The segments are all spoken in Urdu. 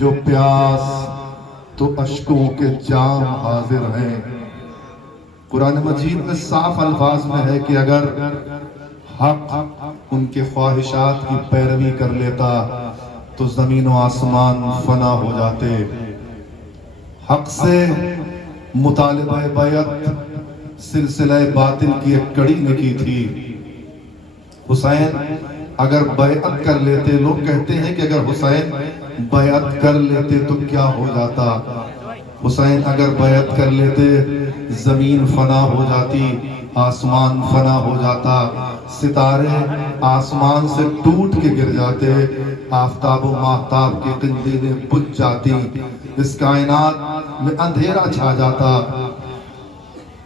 جو پیاس تو اشکوں کے جام حاضر ہیں۔ قرآن مجید میں صاف الفاظ میں ہے کہ اگر حق ان کے خواہشات کی پیروی کر لیتا تو زمین و آسمان فنا ہو جاتے۔ حق سے مطالبہ بیعت سلسلہ باطل کی ایک کڑی لگی تھی۔ حسین اگر بیعت کر لیتے، لوگ کہتے ہیں کہ اگر حسین بیعت کر لیتے تو کیا ہو جاتا؟ حسین اگر بیعت کر لیتے زمین فنا ہو جاتی، آسمان فنا ہو جاتا، ستارے آسمان سے ٹوٹ کے گر جاتے، آفتاب و ماہتاب کی قندیلیں بجھ جاتی، اس کائنات میں اندھیرا چھا جاتا۔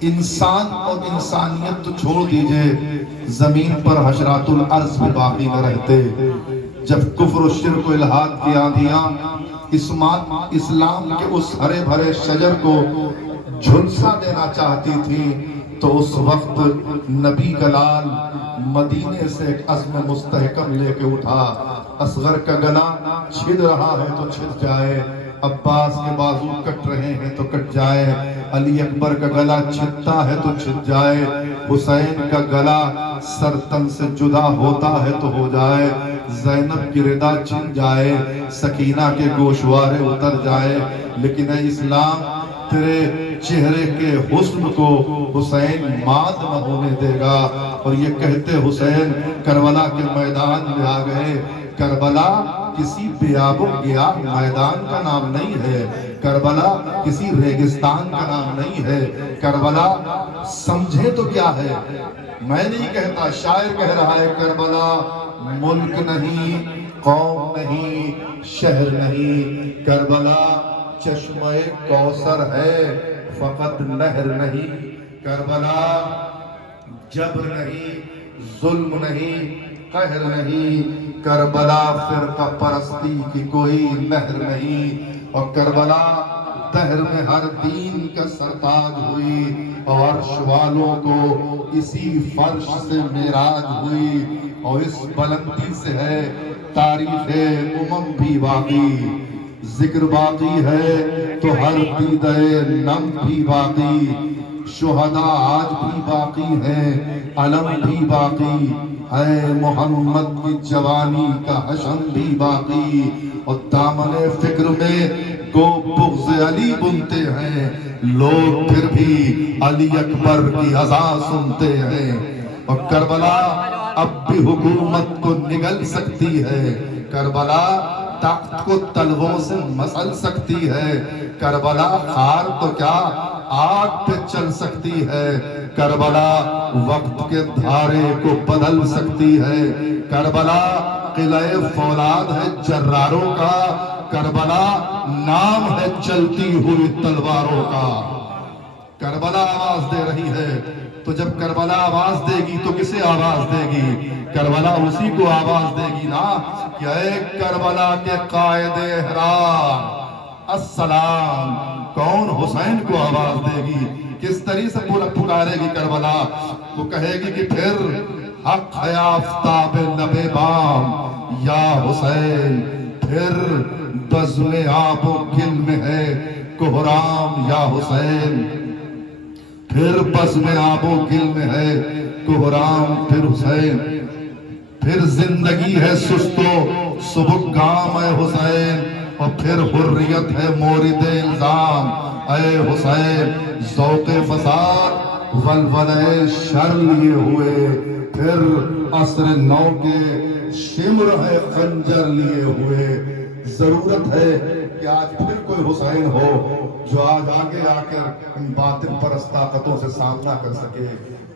انسان اور انسانیت تو چھوڑ دیجئے، زمین پر حشرات الارض بھی باقی نہ رہتے۔ جب کفر و شرک و الحاد کی آندھیاں اسلام کے اس ہرے بھرے شجر کو جھلسا دینا چاہتی تھی تو اس وقت نبی کا لال مدینے سے ایک عزم مستحکم لے کے اٹھا۔ اصغر کا گلا چھد رہا ہے تو چھد جائے، عباس کے بازو کٹ رہے ہیں تو کٹ جائے، علی اکبر کا گلا چھدتا ہے تو چھد جائے، حسین کا گلا سرتن سے جدا ہوتا ہے تو ہو جائے، زینب کی ردا چھن جائے، سکینہ کے گوشوارے اتر جائے، لیکن اے اسلام تیرے چہرے کے حسن کو حسین مات نہ ہونے دے گا۔ اور یہ کہتے حسین کربلا کے میدان میں آ گئے۔ کربلا کسی بیاب و گیاب میدان کا نام نہیں ہے، کربلا کسی ریگستان کا نام نہیں ہے، کربلا سمجھے تو کیا ہے؟ میں نہیں کہتا، شاعر کہہ رہا ہے کربلا ملک نہیں، قوم نہیں، شہر نہیں، کربلا چشمہ کوثر ہے فقط نہر نہیں، کربلا جبر نہیں، ظلم نہیں، قہر نہیں، کربلا فرقہ پرستی کی کوئی نہر نہیں، اور کربلا دہر میں ہر دین کا سرتاج ہوئی، اور عرش والوں کو اسی فرش سے معراج ہوئی، اور اس بلندی سے ہے تاریخ امم بھی باقی، ذکر باقی ہے تو ہر دیدہ نم بھی باقی، شہداء آج بھی باقی ہیں، علم بھی باقی ہے، محمد کی جوانی کا حشم بھی باقی، اور دامن فکر میں گو بغض علی بنتے ہیں، لوگ پھر بھی علی اکبر کی اذان سنتے ہیں، اور کربلا اب بھی حکومت کو نگل سکتی ہے، کربلا طاقت کو تلووں سے مسل سکتی ہے، کربلا خار تو کیا آگ پہ چل سکتی ہے، کربلا وقت کے دھارے کو بدل سکتی ہے، کربلا قلعہ فولاد ہے جراروں کا، کربلا نام ہے چلتی ہوئی تلواروں کا۔ کربلا آواز دے رہی ہے تو جب کربلا آواز دے گی تو کسے آواز دے گی؟ کربلا اسی کو آواز دے گی نا کہ اے کربلا کے قائد احرام السلام۔ کون حسین کو آواز دے گی؟ کس طریقے سے پکارے گی کربلا؟ وہ کہے گی کہ پھر حق ہے آفتاب لب بام یا حسین، پھر بزم آب و گل میں ہے کوہرام یا حسین، پھر بزم آب و گل میں ہے کوہرام پھر حسین، پھر زندگی ہے سست و سبک گام اے حسین، اور پھر حریت ہے مورد الزام اے حسین، ذوق فساد ولولہ شر لیے ہوئے، پھر عصر نو کے شمر ہے خنجر لیے ہوئے۔ ضرورت ہے کہ آج پھر کوئی حسین ہو جو آج آگے آ کر ان باطل پرست طاقتوں سے سامنا کر سکے۔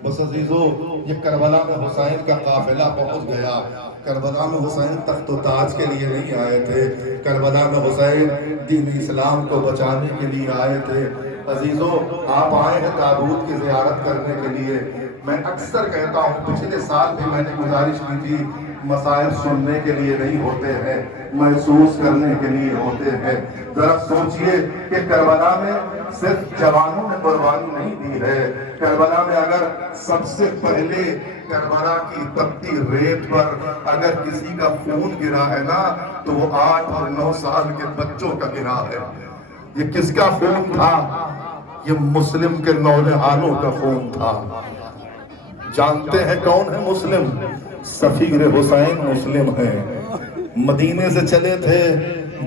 بس عزیزو، یہ کربلا میں حسین کا قافلہ پہنچ گیا۔ کربلا میں حسین تخت و تاج کے لیے نہیں آئے تھے، کربلا میں حسین دین اسلام کو بچانے کے لیے آئے تھے۔ عزیزو، آپ آئے ہیں تابوت کی زیارت کرنے کے لیے۔ میں اکثر کہتا ہوں، پچھلے سال بھی میں نے گزارش کی تھی، مسائل سننے کے لیے نہیں ہوتے ہیں، محسوس کرنے کے لیے ہوتے ہیں۔ ذرا سوچئے کہ کربلا میں صرف جوانوں نے قربانی نہیں دی ہے۔ کربلا میں اگر سب سے پہلے کربلا کی تپتی ریت پر اگر کسی کا خون گرا ہے نا تو وہ 8 اور 9 سال کے بچوں کا گرا ہے۔ یہ کس کا خون تھا؟ یہ مسلم کے نونہالوں کا خون تھا۔ جانتے ہیں کون ہے مسلم؟ سفیر حسین مسلم ہیں۔ مدینے سے چلے تھے،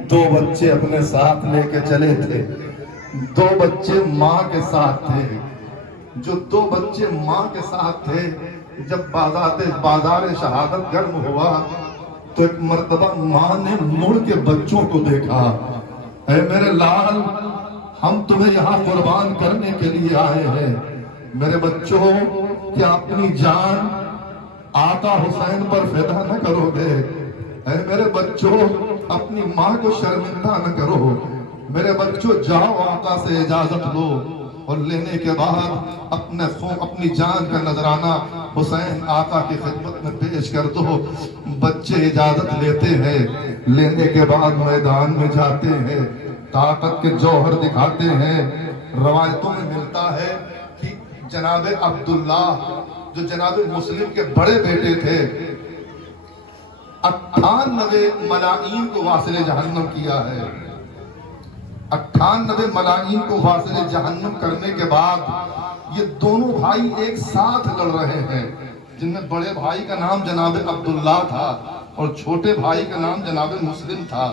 2 بچے اپنے ساتھ لے کے چلے تھے۔ 2 بچے ماں کے ساتھ تھے۔ جو 2 بچے ماں کے ساتھ تھے، جب بازار شہادت گرم ہوا تو ایک مرتبہ ماں نے مڑ کے بچوں کو دیکھا، اے میرے لال، ہم تمہیں یہاں قربان کرنے کے لیے آئے ہیں، میرے بچوں کیا اپنی جان آقا حسین پر فدا نہ کرو گے؟ اے میرے بچوں اپنی ماں کو شرمندہ نہ کرو، میرے بچوں جاؤ آقا سے اجازت لو، اور لینے کے بعد اپنی جان کا نذرانہ حسین آقا کی خدمت میں پیش کر دو۔ بچے اجازت لیتے ہیں، لینے کے بعد میدان میں جاتے ہیں، طاقت کے جوہر دکھاتے ہیں۔ روایتوں میں ملتا ہے کہ جناب عبداللہ جو جناب مسلم کے بڑے بیٹے تھے، 98 ملائین کو واصل جہنم کیا ہے۔ 98 ملائین کو واصل جہنم کرنے کے بعد یہ دونوں بھائی ایک ساتھ لڑ رہے ہیں، جن میں بڑے بھائی کا نام جناب عبداللہ تھا اور چھوٹے بھائی کا نام جناب مسلم تھا،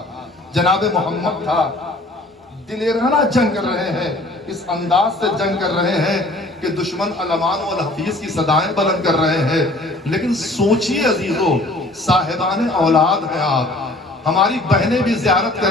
جناب محمد تھا۔ دلیرانہ جنگ کر رہے ہیں، اس انداز سے جنگ کر رہے ہیں کہ دشمن الامان والحفیظ کی صدائیں بلند کر رہے ہیں۔ لیکن سوچئے عزیزو، صاحبان اولاد ہیں آپ، ہماری بہنیں بھی زیارت کر